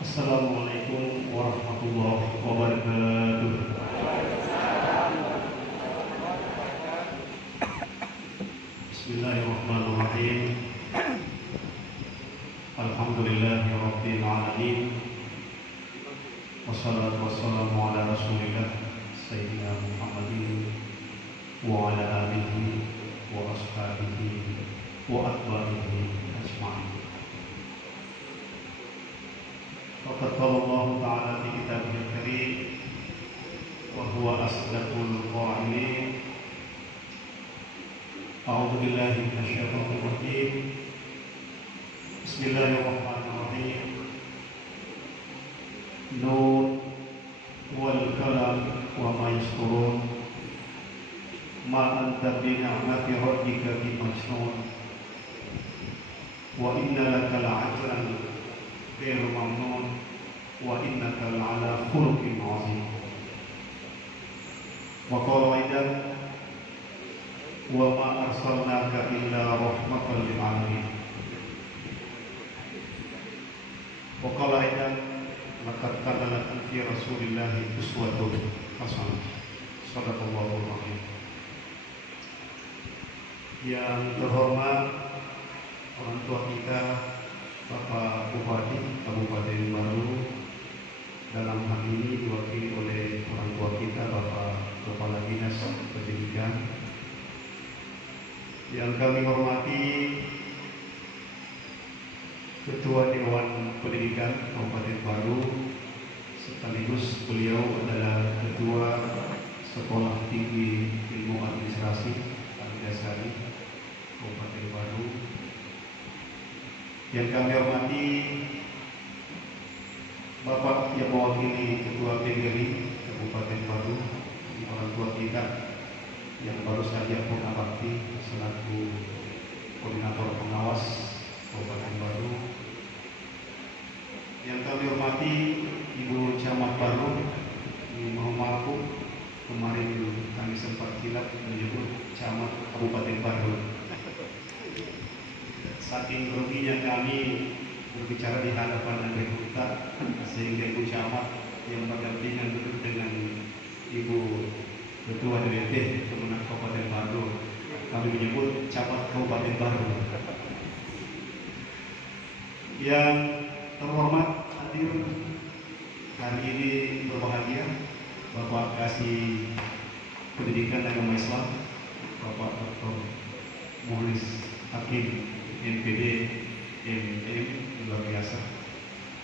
Assalamualaikum warahmatullahi wabarakatuh. Bismillahirrahmanirrahim. Alhamdulillahi rabbil alamin. Wassalatu wassalamu ala rasulillah Sayyidina Muhammadin wa ala alihi wa ashabihi wa atba'ihi ajma'in. Faqad qala Allah Ta'ala fi kitabihil karim wa huwa asdaqul qa'ilin. A'udzu billahi minasyaitonir rajim. Bismillahirrahmanirrahim. Nun wal qalam wa ma yasturun. Ma anta bi ni'mati rabbika bi majnun. Wa inna laka la'ajran ghairu mamnun wa innaka la'ala khuluqin 'azim. Wa qala aidan wa ma arsalnaka illa rahmatan lil alamin. Wa qala aidan laqad kana lakum fi rasulillahi uswatun hasanah. Shadaqallahul azim. Yang terhormat orang tua kita, Bapak Bupati Kabupaten Baru, dalam hal ini diwakili oleh orang tua kita, Bapak Kepala Dinas Pendidikan. Yang kami hormati Ketua Dewan Pendidikan Kabupaten Baru, sekaligus beliau adalah Ketua Sekolah Tinggi Ilmu Administrasi Al-Dasari Kabupaten Baru. Yang kami hormati Bapak yang mewakili Ketua PGRI Kabupaten Baru, orang tua kita yang baru saja mengabdi selaku koordinator pengawas Kabupaten Baru. Yang kami hormati Ibu Camat Baru, mohon maaf Bu, kemarin kami sempat hilap menyebut Camat Kabupaten Baru. Saking groginya kami berbicara di hadapan anggota, sehingga Ibu Camat yang berdampingan duduk dengan Ibu Ketua DPD Kemenang Kabupaten Baru, kami menyebut Camat Kabupaten Baru. Yang terhormat hadir hari ini berbahagia Bapak Kasih Pendidikan dan Agama Islam, Bapak Dr. Muhlis Hakim MPD MM, luar biasa.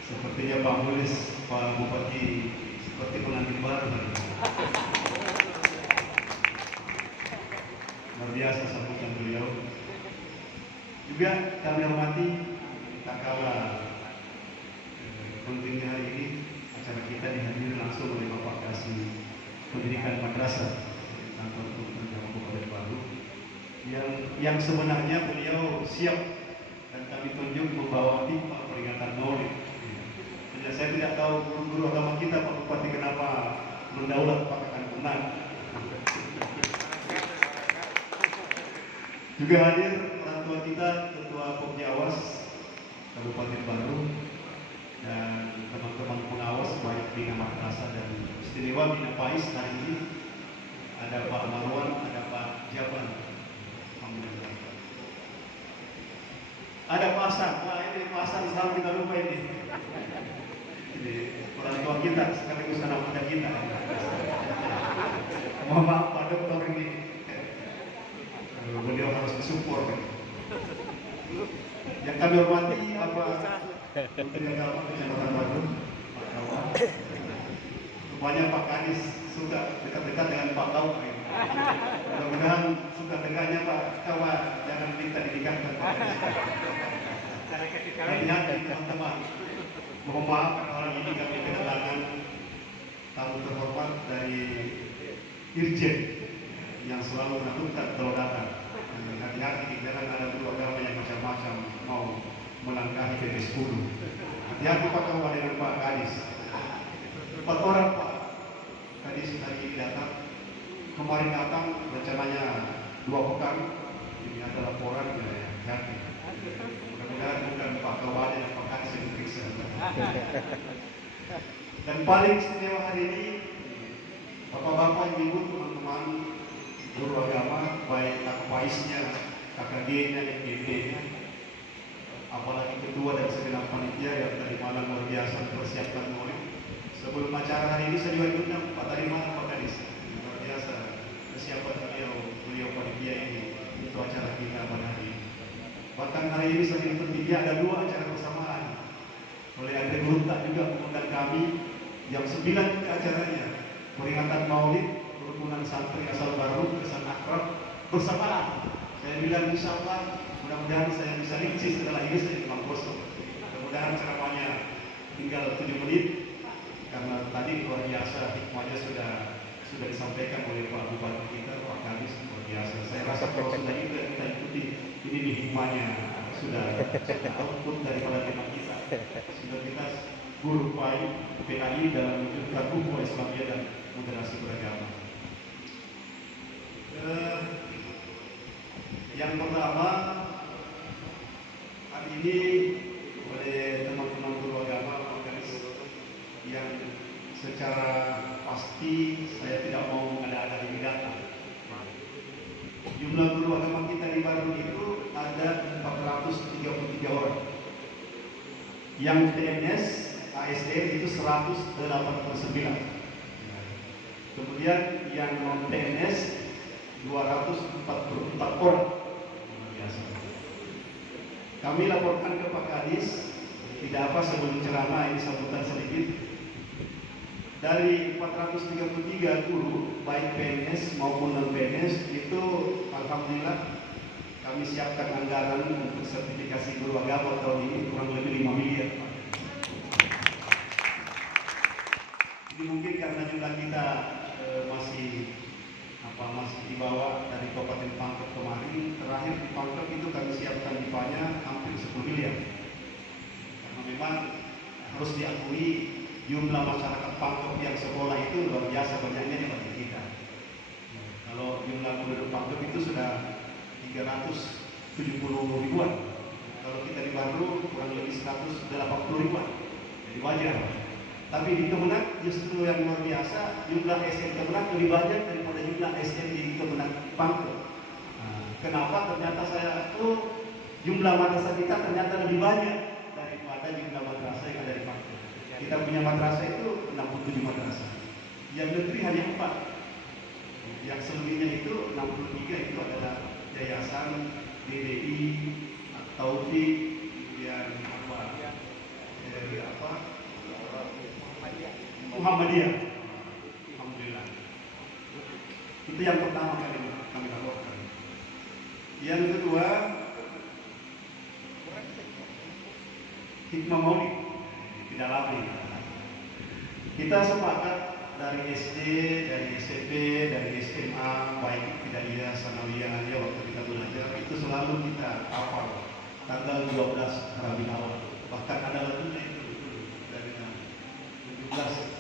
Sepertinya Pak Muhlis, Pak Bupati seperti pengantin baru hari ini. Luar biasa sambutan beliau. Juga kami hormati, tak kalah pentingnya hari ini acara kita dihadiri langsung oleh Bapak Kasih Pendidikan Madrasah kantor Gubernur Kabupaten Baru, yang sebenarnya beliau siap dan kami tunjuk membawa pipa peringatan Maulid. Saya tidak tahu guru agama kita Pak Bupati kenapa mendaulat pakaian benar. Juga hadir orang tua kita, Ketua Pokjawas Kabupaten Baru, dan teman-teman pengawas baik Bina Madrasah dan istimewa Bina Pais. Hari ini ada Pak Marwan, ada Pak Jaban, ada Pak Hasan. Wah, ini Pak Hasan selalu kita lupa ini. Jadi orang tua kita sekaligus anak muda kita. Mohon maaf Pak Dokter, ini beliau harus mensupport. Yang kami hormati Bapak Menteri Agama Kecamatan Baru, Pak Kawan. Rupanya Pak Kadis suka dekat-dekat dengan Pak Kawan. Mudah-mudahan suka dengannya Pak Kawan, jangan minta dinikahkan. Hati-hati teman-teman. Mohon maaf orang ini kami kedatangan tamu terhormat dari Irjen yang selalu menentukan kalau datang. Hati-hati, jangan ada dua agama yang macam-macam mau melangkahi PP 10. Hati-hati Pak Kawan dengan Pak Kadis. 4 orang Pak Kadis hari ini datang. Kemarin datang rencananya 2 pekan. Ini ada laporan, ya hati-hati. Mudah-mudahan bukan Pak Kawan dan Pak Kadis yang diperiksa. Dan paling istimewa hari ini, bapak-bapak, ibu, teman-teman, guru agama, baik kakak paisnya, KKG-nya, FGD-nya, apalagi ketua dan segenap panitia yang tadi malam luar biasa mempersiapkan mulai. Sebelum acara hari ini saya juga diundang Pak tadi malam Pak Kadis, luar biasa persiapan beliau panitia ini untuk acara kita pada hari ini. Bahkan hari ini saya dipertiga ada 2 acara bersamaan. Oleh Andre Guruntak juga mengundang kami jam 9 ke acaranya, peringatan Maulid Kerukunan Santri Asal Baru Kesan Akrab bersamaan. Saya bilang insya Allah mudah-mudahan saya bisa rinci setelah ini saya memang kosong. Mudah-mudahan ceramahnya tinggal 7 menit karena tadi luar biasa hikmahnya sudah disampaikan oleh Pak Bupati kita Pak Kadis, luar biasa. Saya rasa kalau sudah juga kita ikuti ini hikmahnya sudah output daripada tema kita. Sudah kita guru baik PAI dalam menunjukkan ukhuwah Islamiyah dan moderasi beragama. Yang pertama, hari ini oleh teman-teman guru agama yang secara pasti saya tidak mau mengada-ada ini datang. Jumlah guru agama kita di Bandung itu ada 433 orang. Yang PNS, ASN itu 189. Kemudian yang non PNS 244 orang. Biasa. Kami laporkan ke Pak Kadis, tidak apa sebelum ceramah ini sambutan sedikit. Dari 433 guru, baik PNS maupun non PNS itu alhamdulillah kami siapkan anggaran untuk sertifikasi guru agama tahun ini kurang lebih 5 miliar. Ini mungkin karena jumlah kita masih di bawah dari Kabupaten Pangkep kemarin. Terakhir di Pangkep itu kami siapkan IPA-nya hampir 10 miliar. Karena memang harus diakui jumlah masyarakat Pangkep yang sekolah itu luar biasa banyaknya dibanding kita. Kalau jumlah penduduk Pangkep itu sudah 370 ribuan. Kalau kita di Baru kurang lebih 180 ribuan. Jadi wajar. Tapi di Kemenak justru yang luar biasa, jumlah SN Kemenak lebih banyak daripada jumlah SN di Kemenak Pangkep. Kenapa? Ternyata jumlah madrasah kita ternyata lebih banyak daripada jumlah madrasah yang ada di Pangkep. Kita punya madrasah itu 67 madrasah. Yang negeri hanya 4. Yang selebihnya itu 63 itu adalah yayasan DDI, Taufik, kemudian Muhammadiyah. Alhamdulillah. Itu yang pertama kami laporkan. Yang kedua, hikmah maulid didalami. Kita sepakat dari SD, dari SMP, dari SMA, baik Hidayah, Sanawiyah, waktu kita belajar itu selalu kita hafal tanggal 12 Rabiul Awal. Bahkan ada lagunya itu dari 17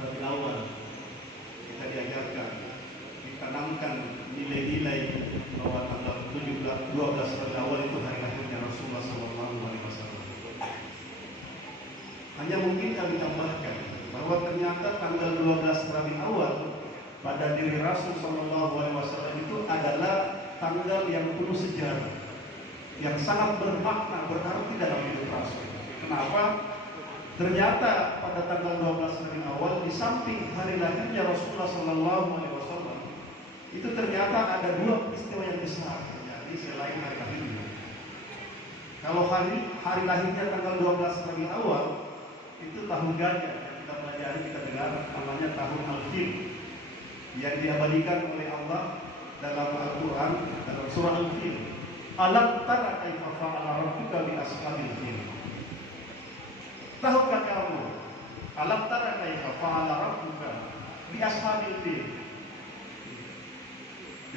Rabiul Awal kita diajarkan, ditanamkan nilai-nilai bahwa tanggal 12 Rabiul Awal itu hari lahirnya Rasulullah SAW. Hanya mungkin kami tambahkan bahwa ternyata tanggal 12 Rabiul Awal pada diri Rasul SAW itu adalah tanggal yang penuh sejarah, yang sangat bermakna, berarti dalam hidup Rasul. Kenapa? Ternyata pada tanggal 12 Rabiul Awal di samping hari lahirnya Rasulullah SAW itu ternyata ada 2 peristiwa yang besar terjadi selain hari lahirnya. Kalau hari lahirnya tanggal 12 Rabiul Awal itu tahun gajah yang kita pelajari, kita dengar namanya tahun Al-Fil yang diabadikan oleh Allah dalam Al-Quran dalam surah Al-Fil. Alam tara kaifa fa'ala rabbuka bi ashabil fil. Tahukah kamu? Alam tara kaifa fa'ala rabbuka bi ashabil fil.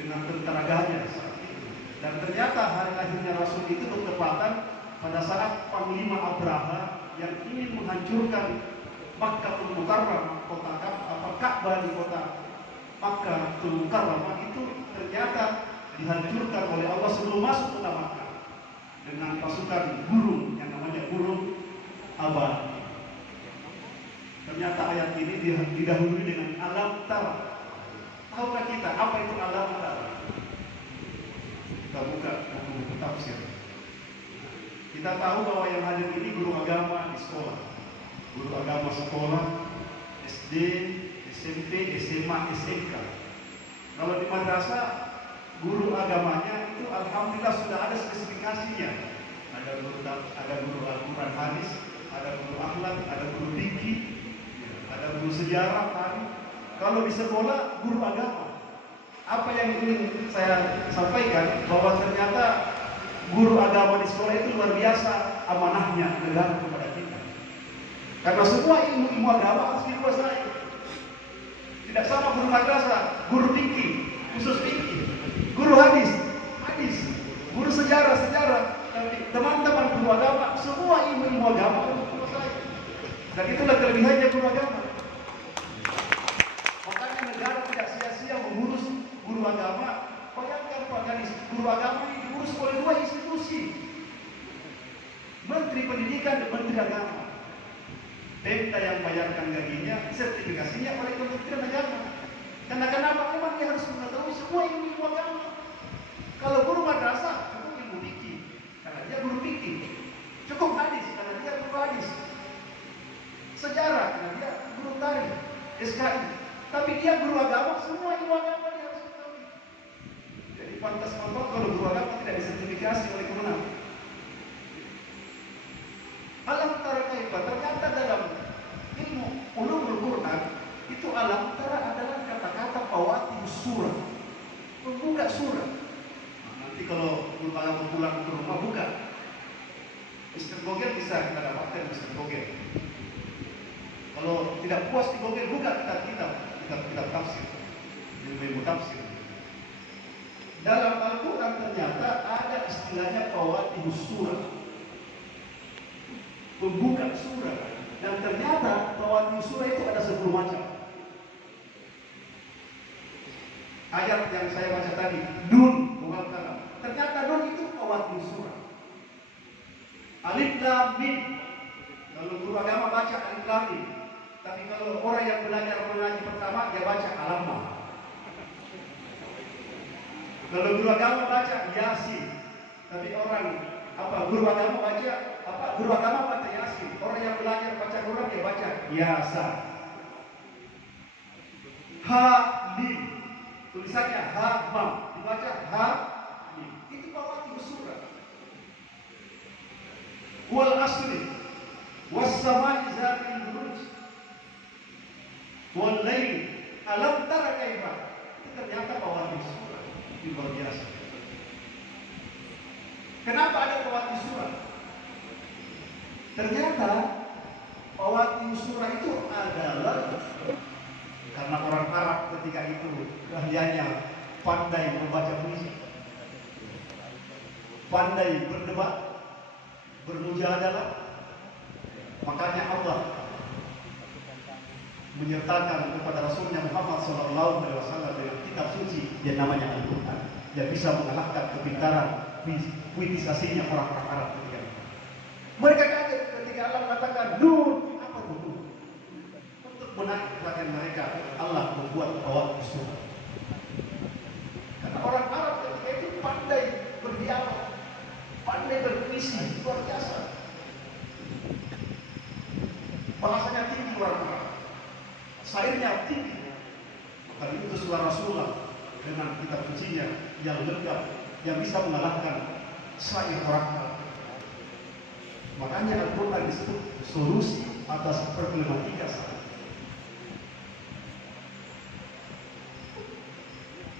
Dengan tentara gajah saat itu. Dan ternyata hari lahirnya Rasul itu bertepatan pada saat Panglima Abraha yang ingin menghancurkan Makkahul Mukarramah, kota Ka'bah di kota Makkahul Mukarramah itu ternyata dihancurkan oleh Allah sebelum masuk kota Makkah dengan pasukan burung yang namanya burung abadi. didahului dengan alam tara. Tahukah kita apa itu alam tara? Kita buka buku tafsir. Kita tahu bahwa yang hadir ini guru agama di sekolah, guru agama sekolah, SD, SMP, SMA, SMK. Kalau di madrasah, guru agamanya itu alhamdulillah sudah ada spesifikasinya. Ada guru Al-Quran hadis, ada guru akhlak, ada guru fikih, ada guru sejarah, tari. Kalau di sekolah, guru agama. Apa yang ingin saya sampaikan, bahwa ternyata guru agama di sekolah itu luar biasa amanahnya negara kepada kita. Karena semua ilmu agama harus dikuasai. Tidak sama guru madrasah, guru fikih, khusus fikih, guru hadis, guru sejarah. Teman-teman guru agama, semua ilmu agama harus dikuasai. Dan itulah kelebihannya guru agama. Makanya negara tidak sia-sia mengurus guru agama. Bayangkan Pak Gadis, guru agama ini diurus oleh dua institusi, Menteri Pendidikan dan Menteri Agama. Pemda yang bayarkan gajinya, sertifikasinya oleh Kementerian Agama. Karena kenapa? Memang dia harus mengetahui semua ilmu agama. Kalau guru madrasah, cukup ilmu fikih, karena dia guru fikih. Cukup hadis, karena dia guru hadis. Sejarah, karena dia guru tarikh, SKI. Tapi dia guru agama, semua ilmu agama dia harus ketahui. Jadi pantas-pantas kalau guru agama tidak disertifikasi oleh Kemenang. Alam tara kaifa, ternyata dalam ilmu ulumul Quran itu alam tara adalah kata-kata pawati surah, membuka surah. Nanti kalau guru agama pulang ke rumah buka, Mr. Google bisa kita dapatkan Mr. Google. Kalau tidak puas di Google, buka kitab tafsir, ilmu tafsir. Dalam Al-Quran ternyata ada istilahnya pawati surah, membuka surah. Dan ternyata pawati surah itu ada 10 macam. Ayat yang saya baca tadi, Nun, wal qalam. Ternyata Nun itu pawati surah. Alif Lam Mim. Kalau guru agama baca Alif Lam Mim. Tapi kalau orang yang belajar mengaji pertama, dia baca Al-Lam. Kalau guru agama baca Yasin. Tapi guru agama baca Yasin. Orang yang belajar baca Quran dia baca Yasin. Ha-Mim. Tulisannya Ha-Mam. Dibaca Ha-Mim. Itu pawati surah. Wal asri. Was-samai zatil buruj. Wal lail. Alam tara kaifa. Itu ternyata pawati surah. Itu luar biasa. Kenapa ada pawati surah? Ternyata pawati surah itu adalah karena orang Arab ketika itu keahliannya pandai membaca puisi, pandai berdebat, bermujadalah. Makanya Allah menyertakan kepada Rasulnya Muhammad SAW dengan kitab suci yang namanya Al-Quran, yang bisa mengalahkan kepintaran puitisasinya orang-orang Arab ketika itu. Mereka kaget ketika Allah mengatakan Nun. Apa itu Nun? Untuk menarik perhatian mereka, Allah membuat pawati surah. Karena orang Arab ketika itu pandai berdialog, pandai berpuisi, luar biasa. Bahasanya tinggi orang Arab, syairnya tinggi. Maka diutuslah Rasulullah dengan kitab sucinya yang lengkap, yang bisa mengalahkan syair orang Arab. Makanya Al-Quran disebut solusi atas problematika saat.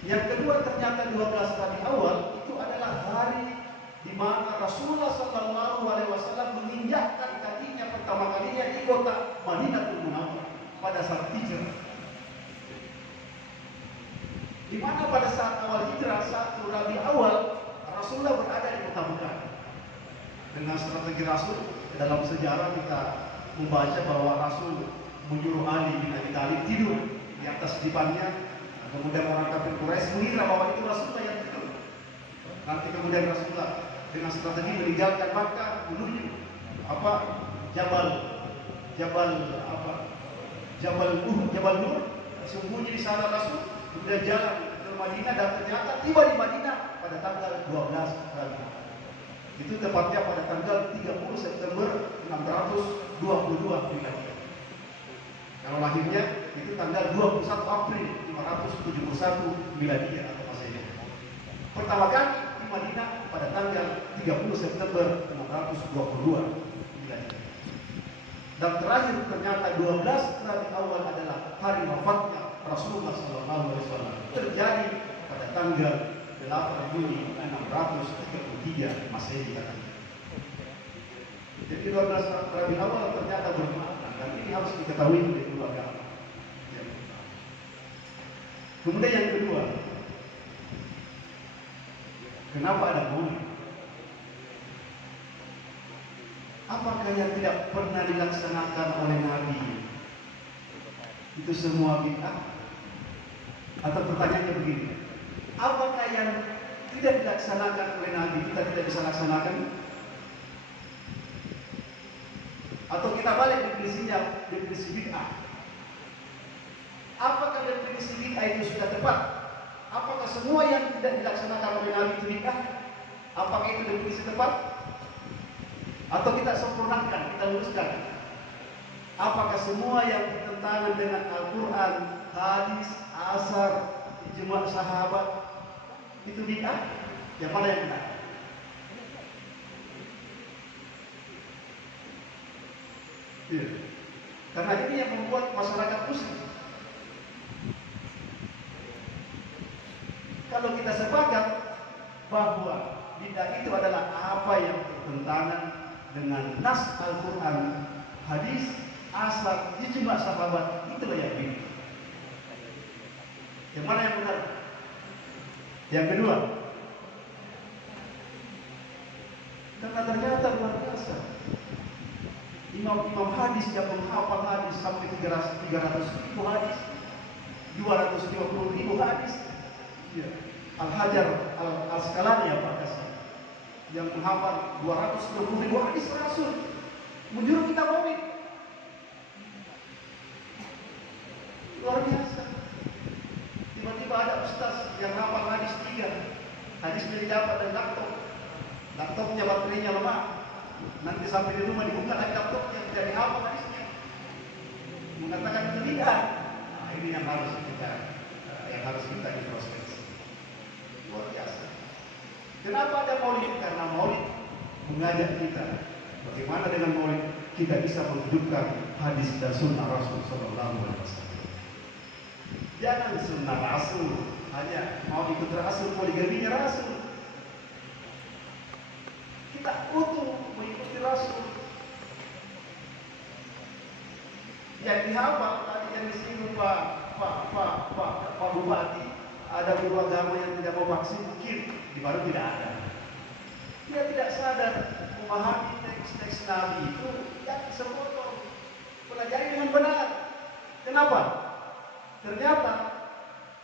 Yang kedua, ternyata 12 Rabi awal itu adalah hari di mana Rasulullah SAW menginjakkan kakinya pertama kalinya di kota Madinatul Munawwarah pada saat hijrah. Di mana pada saat awal hijrah, 1 Rabi awal, Rasulullah berada di kota Mekah. Dengan strategi Rasul, dalam sejarah kita membaca bahwa Rasul menyuruh Ali bin Abi Thalib tidur di atas dipannya. Kemudian orang kafir Quraisy mengira bahwa itu Rasulullah yang tidur. Nanti kemudian Rasulullah dengan strategi meninggalkan Makkah menuju Jabal Jabal Nur, sembunyi di sana Rasul, kemudian jalan ke Madinah dan ternyata tiba di Madinah pada tanggal 12 Rabiul. Itu tepatnya pada tanggal 30 September 622 Hijriah. Kalau lahirnya itu tanggal 21 April 571 Miladiah atau Masehi. Pertama kali di Madinah pada tanggal 30 September 622 Miladiah. Dan terakhir ternyata 12 Rabiul Awal adalah hari wafatnya Rasulullah SAW. Terjadi pada tanggal 8 Juni 633 Masehi. Jadi 12 Rabiul Awal ternyata bermakna, dan ini harus diketahui oleh keluarga. Kemudian yang kedua, kenapa ada maulid? Apakah yang tidak pernah dilaksanakan oleh Nabi itu semua bid'ah? Atau pertanyaannya begini, apakah yang tidak dilaksanakan oleh Nabi kita tidak bisa laksanakan? Atau kita balik definisinya, definisi bid'ah. Apakah definisi bid'ah itu sudah tepat? Apakah semua yang tidak dilaksanakan oleh Nabi itu bid'ah? Apakah itu definisi tepat? Atau kita sempurnakan, kita luruskan? Apakah semua yang bertentangan dengan Al-Quran, hadis, asar, ijma' sahabat itu bid'ah? Yang mana yang benar? Ya. Karena ini yang membuat masyarakat muslim. Kalau kita sepakat bahwa bid'ah itu adalah apa yang bertentangan dengan nas Al-Quran, hadis, asar, ijma' sahabat, itulah yang bid'ah. Yang mana yang benar? Yang kedua, karena ternyata luar biasa, imam-imam hadis yang menghafal hadis sampai 300.000 hadis, 250.000 hadis. Ya. Al-Hajar Al-Asqalani ya Pak Kasih, yang menghafal 220.000 hadis Rasul, menyuruh kita maulid. Luar biasa. Tiba-tiba ada ustaz yang hafal hadis 3, hadisnya didapat dari laptopnya baterainya lemah. Nanti sampai di rumah dibuka lagi laptopnya, jadi apa hadisnya? Mengatakan itu bid'ah. Nah, ini yang harus kita introspeksi. Luar biasa. Kenapa ada maulid? Karena maulid mengajak kita bagaimana dengan maulid kita bisa menghidupkan hadis dan sunnah Rasul Sallallahu Alaihi Wasallam. Jangan sunnah Rasul hanya mau ikut Rasul, poligaminya Rasul. Kita utuh mengikuti Rasul. Yang dihafal tadi yang disinggung Pak Bupati, ada guru agama yang tidak mau vaksin, mungkin di baru tidak ada. Dia tidak sadar memahami teks-teks Nabi itu yang sepotong, pelajari dengan benar. Kenapa? Ternyata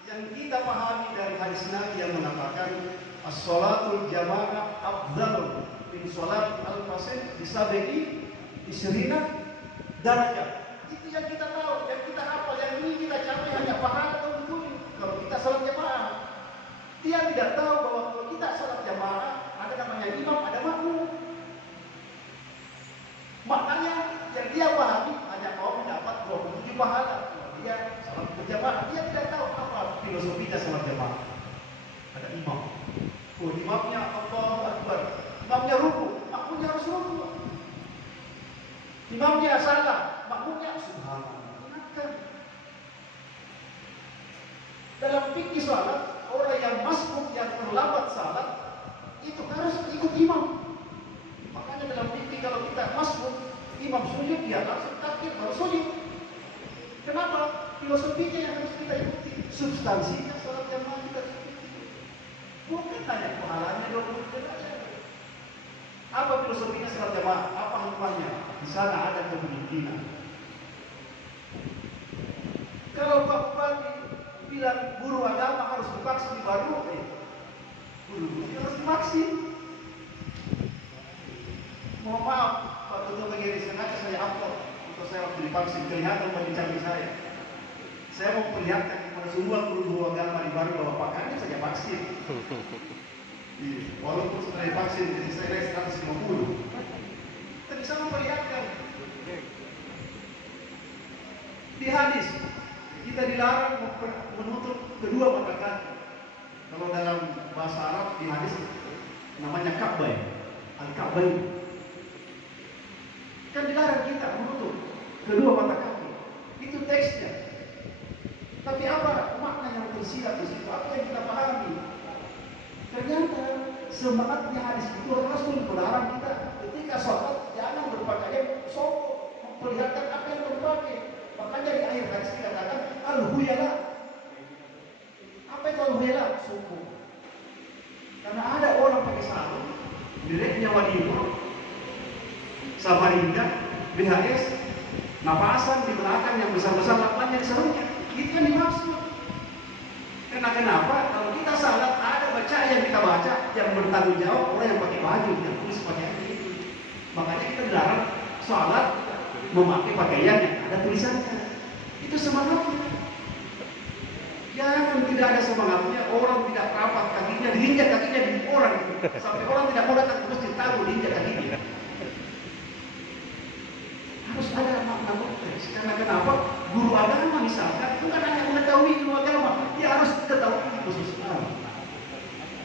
yang kita pahami dari hadis Nabi yang mengatakan as-salatul jamaah afdalun min salat al-fasih bisabi'i isrina darajat. Itu yang kita tahu, yang kita hafal, yang ini kita capai hanya pahala atau betul. Kalau kita salat jamaah, dia tidak tahu bahwa kalau kita salat jamaah ada namanya imam, ada makmum. Maknanya yang dia pahami hanya mau mendapat 27 pahala. Dia salat berjamaah, dia tidak tahu apa filosofinya salat jamaah. Ada imam. Oh, imamnya Allahu Akbar. Imamnya ruku, makmumnya harus ruku. Imamnya salah, makmumnya subhanallah. Ingatkan. Dalam fikih salat, orang yang masbuk, yang terlambat salat itu harus ikut imam. Makanya dalam fikih kalau kita masbuk, imam sujud, dia langsung takbir baru sujud. Kenapa? Filosofinya yang harus kita ikuti, substansinya salat jamaah kita ikuti. Bukan hanya pahalanya 20 derajat. Apa filosofinya salat jamaah? Apa hikmahnya? Di sana ada kepemimpinan. Kalau Pak Bupati bilang guru agama harus divaksin di baru, guru harus divaksin. Mohon maaf, Pak Ketua Bagian sengaja saya upload untuk saya waktu di divaksin, kelihatan bagi cabai saya. Saya mau perlihatkan kepada semua guru agama di Baru bahwa pakainya saja vaksin. Walaupun sudah divaksin, jadi saya naik 150. Kita bisa memperlihatkan. Di hadis, kita dilarang menutup kedua mata kaki. Kalau dalam bahasa Arab di hadis namanya ka'bah, al-ka'bah. Kan dilarang kita menutup kedua mata kaki. Itu teksnya. Tapi apa makna yang tersirat di situ? Apa yang kita pahami? Ternyata semangatnya hadis itu Rasul melarang kita ketika sholat jangan berpakaian songkok, memperlihatkan apa yang berpakai. Makanya di akhir hadis dikatakan al-huyala. Apa itu al-huyala? Suku. Karena ada orang pakai sarung, direknya Wadimor, Samarinda, BHS, napasan di belakang yang besar-besar lapannya di sarungnya. Itu yang dimaksud. Karena kenapa? Kalau kita salat ada bacaan yang kita baca yang bertanggung jawab orang yang pakai baju yang tulis pakaian itu. Makanya kita dilarang salat memakai pakaian yang ada tulisannya. Itu semangatnya. Jangan tidak ada semangatnya, orang tidak rapat kakinya, diinjak kakinya di orang itu. Sampai orang tidak mau datang terus ditaruh diinjak kakinya. Harus ada makna konteks. Karena kenapa? Guru agama misalkan bukan hanya mengetahui ilmu agama, dia harus ketahui khusus agama.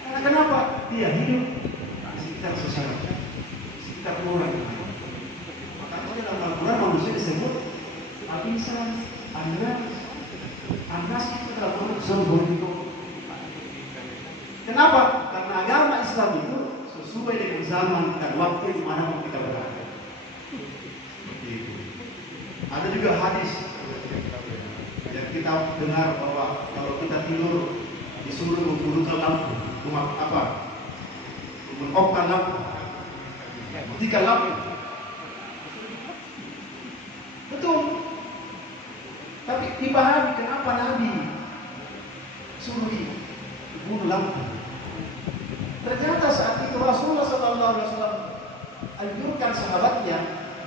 Karena kenapa? Dia hidup di sekitar sosial, di sekitar orang. Maka dalam Al-Quran manusia disebut abisan, anas itu adalah sembunyi itu. Kenapa? Karena agama Islam itu sesuai dengan zaman dan waktu di mana kita berada. Ada juga hadis yang kita dengar bahwa kalau kita tidur disuruh membunuhkan lampu, mengopkan lampu, tiga lampu. Betul. Tapi dipahami kenapa Nabi suruh dibunuh lampu. Ternyata saat itu Rasulullah SAW anjurkan sahabatnya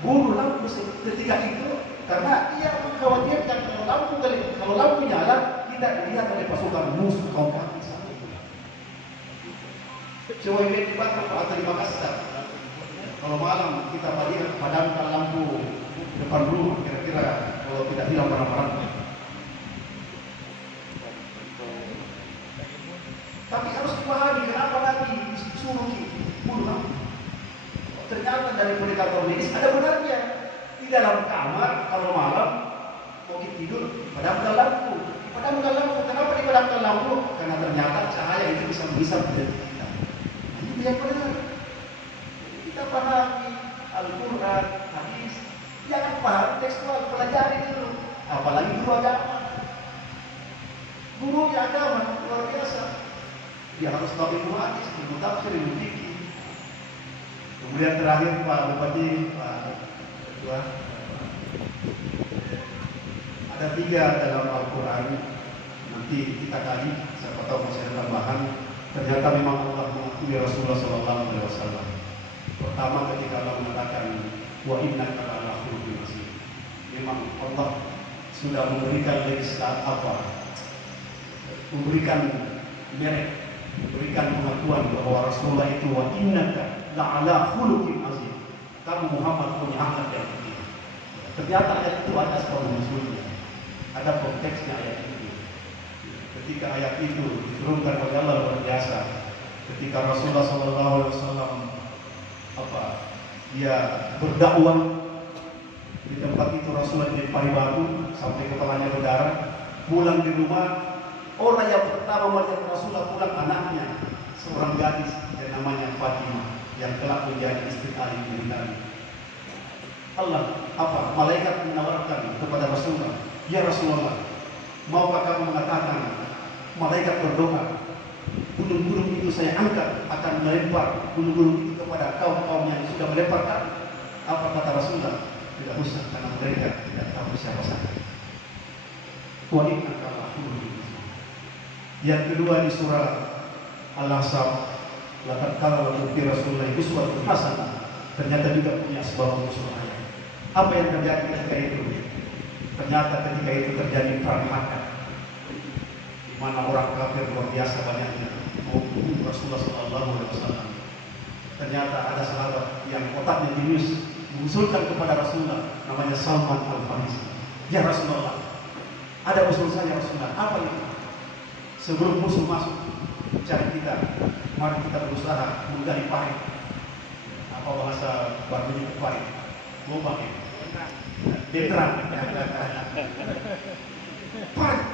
bunuh lampu ketika itu karena ia mengkhawatirkan kalau lampu nyala tidak dilihat oleh pasukan musuh kaum kafir. Coba lihat di Batam atau di Makassar. Kalau malam kita padamkan lampu depan rumah, kira-kira kalau tidak hilang barang-barangnya. Tapi harus dipahami kenapa Nabi disuruh bunuh lampu. Ternyata dari pendekatan medis ada benarnya. Di dalam kamar kalau malam mau tidur padamkan lampu. Padamkan lampu. Kenapa dipadamkan lampu? Karena ternyata cahaya itu bisa menjadi kita. Ini yang benar. Kita pahami Al-Quran, hadis. Jangan paham tekstual, pelajari dulu. Apalagi guru agama. Guru agama luar biasa. Dia harus tahu ilmu hadis, ilmu tafsir, ilmu fikih. Kemudian terakhir Pak Bupati, Pak Ketua, ada 3 dalam Al-Quran. Nanti kita kaji, siapa tahu masih ada tambahan. Ternyata memang Allah mengakui Rasulullah SAW. Pertama ketika Allah mengatakan wa innaka la'ala khuluqin azim. Memang Allah sudah memberikan memberikan merek, memberikan pengakuan bahwa Rasulullah itu wa innaka la'ala khuluqin azim. Kamu Muhammad punya akhlak yang tinggi. Ternyata ayat itu ada sebab musuhnya. Ada konteksnya ayat itu. Ketika ayat itu diturunkan oleh Allah luar biasa. Ketika Rasulullah SAW dia berdakwah di tempat itu, Rasulullah di Paribatu sampai kepalanya berdarah. Pulang di rumah, orang yang pertama melihat Rasulullah pulang anaknya, seorang gadis yang namanya Fatimah, yang kelak menjadi istri Ali bin Abi. Malaikat menawarkan kepada Rasulullah, ya Rasulullah, maukah kamu mengatakan malaikat berdoa, gunung-gunung itu saya angkat akan melempar gunung-gunung itu kepada kaum-kaum yang sudah melemparkan? Apa kata Rasulullah? Tidak usah, karena mereka tidak tahu siapa saya. Yang kedua di surah Al-Ahzab, laqad kana lakum fi Rasulillahi uswatun hasanah. Ternyata juga punya sebab usul ayat. Apa yang terjadi ketika itu? Ternyata ketika itu terjadi perang Hakka, di mana orang kafir luar biasa banyaknya membunuh Rasulullah SAW. Ternyata ada sahabat yang otaknya jenius mengusulkan kepada Rasulullah, namanya Salman Al-Farisi. Ya Rasulullah, ada usul saya Rasulullah. Apa itu? Sebelum musuh masuk cari kita, mari kita berusaha menggali parit. Apa bahasa barunya parit? Lubang ya? Dentrang. Parit.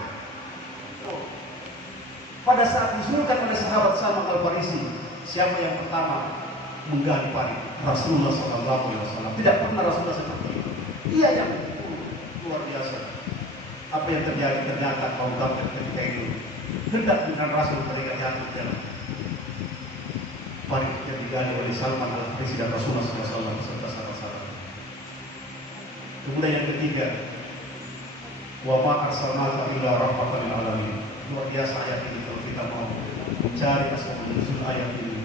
Pada saat disuruhkan oleh sahabat Salman Al-Farisi, siapa yang pertama menggali parit? Rasulullah SAW. Tidak pernah Rasulullah seperti itu. Dia yang luar biasa. Apa yang terjadi? Ternyata kaum kafir ketika itu hendak dengan Rasul mereka jatuh dalam parit yang digali oleh Salman Al-Farisi dan Rasulullah SAW serta sahabat-sahabat. Kemudian yang ketiga, wa ma arsalnaka illa rahmatan lil alamin. Luar biasa ayat ini kalau kita mau mencari asal-usul ayat ini.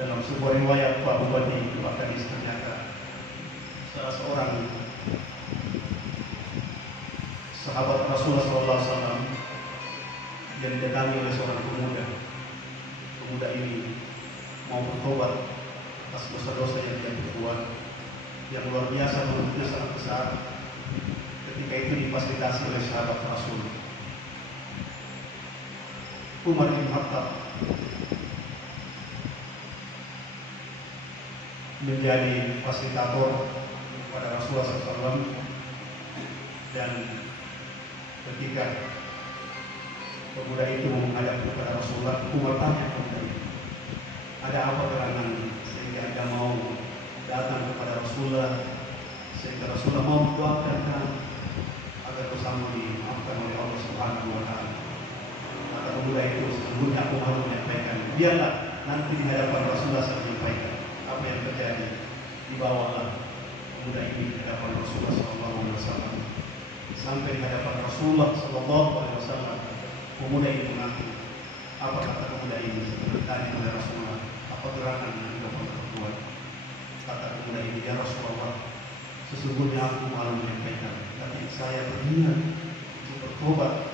Dalam sebuah riwayat Pak Bupati bahkan ternyata salah seorang sahabat Rasulullah SAW yang didatangi oleh seorang pemuda. Pemuda ini mau bertobat atas dosa-dosa yang dia perbuat, yang luar biasa, menurutnya sangat besar. Ketika itu difasilitasi oleh sahabat Rasul Umar bin Khattab menjadi fasilitator kepada Rasulullah SAW. Dan ketika pemuda itu menghadap kepada Rasulullah, Umar tanya kepada dia, ada apa gerangan sehingga Anda mau datang kepada Rasulullah, sehingga Rasulullah mau mendoakan agar bersama dimaafkan oleh Allah Subhanahu wa Ta'ala. Maka pemuda itu, sesungguhnya aku mau menyampaikan, biarlah nanti di hadapan Rasulullah saya menyampaikan apa yang terjadi. Dibawalah pemuda ini di hadapan Rasulullah SAW. Sampai di hadapan Rasulullah SAW, pemuda ini mengaku. Apa kata pemuda ini? Setelah ditanya oleh Rasulullah, apa gerakan yang dapat berbuat? Kata pemuda ini, ya Rasulullah, sesungguhnya aku malu menyampaikan, tapi saya berniat untuk bertobat